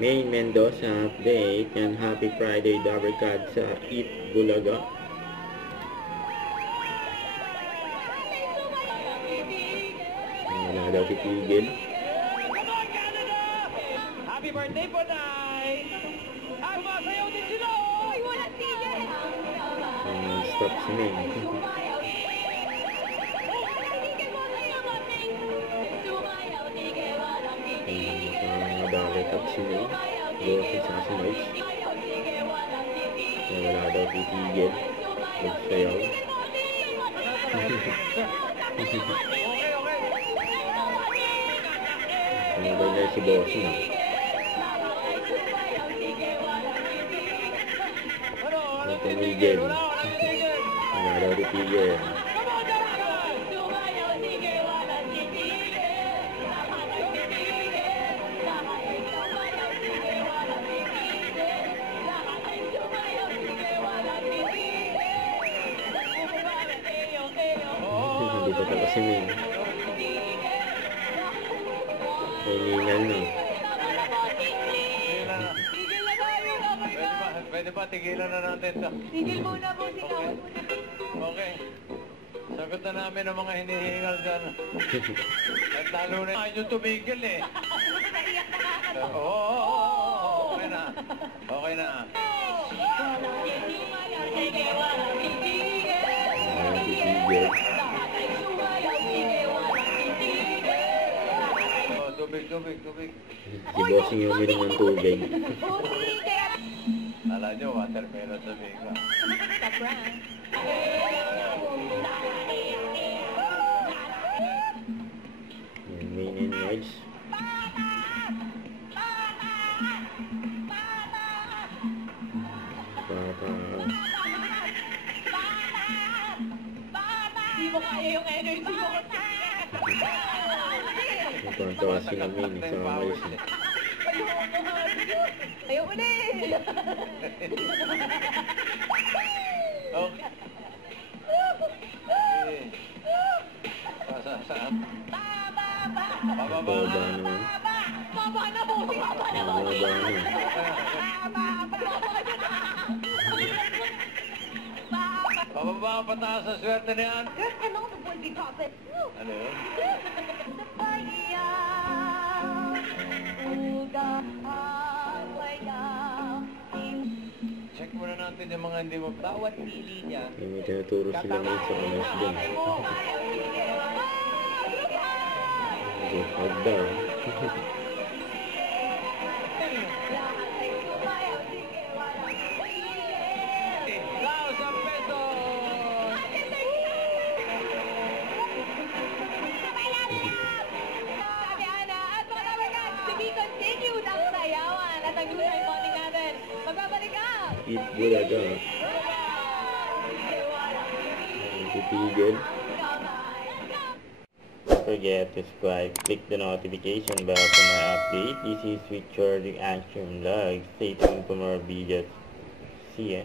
May Mendoza update and happy Friday Dabarkad sa Eat Bulaga. Wala daw titigil. Happy birthday po, Nay! Ay, masayaw din sila! Ay, wala tigil! Stop si May. Bakit at si May? Boses sa si May. Wala daw titigil. Magsayaw. Ano ba niya si Bossing? Tumigil. Wala daw titigil. Hindi pa tapos si May. Hiningal na. Pwede ba tigilan na natin ito? Tigil muna po sila. Okay. Sagot na namin ang mga hinihingal dyan. At lalo na ayaw tumigil eh. Oo. Okay na. Okay na. Tubig. Si Bossing yung uminom ng tubig. Alam nyo, watermelon sa bigla. Yan, main and merge. Hindi mo kaya yung energy mo. Nagpapatawa si Main sa Maris. Ayaw ulit! Okay. Saan? Baba naman. Baba na po! Baba na po! Pababa ang pataas sa swerte na yan. Girl, ano the boy be poppin'? Ano yun? Check muna natin yung mga hindi mo bawat pili niya. May tinuturo sila ngayon sa commerce din. Huwag daw. Eat Bulaga. Titigil. Don't forget to subscribe, click the notification bell for more update. This is Richard Action Vlog. Stay tuned for more videos. See ya.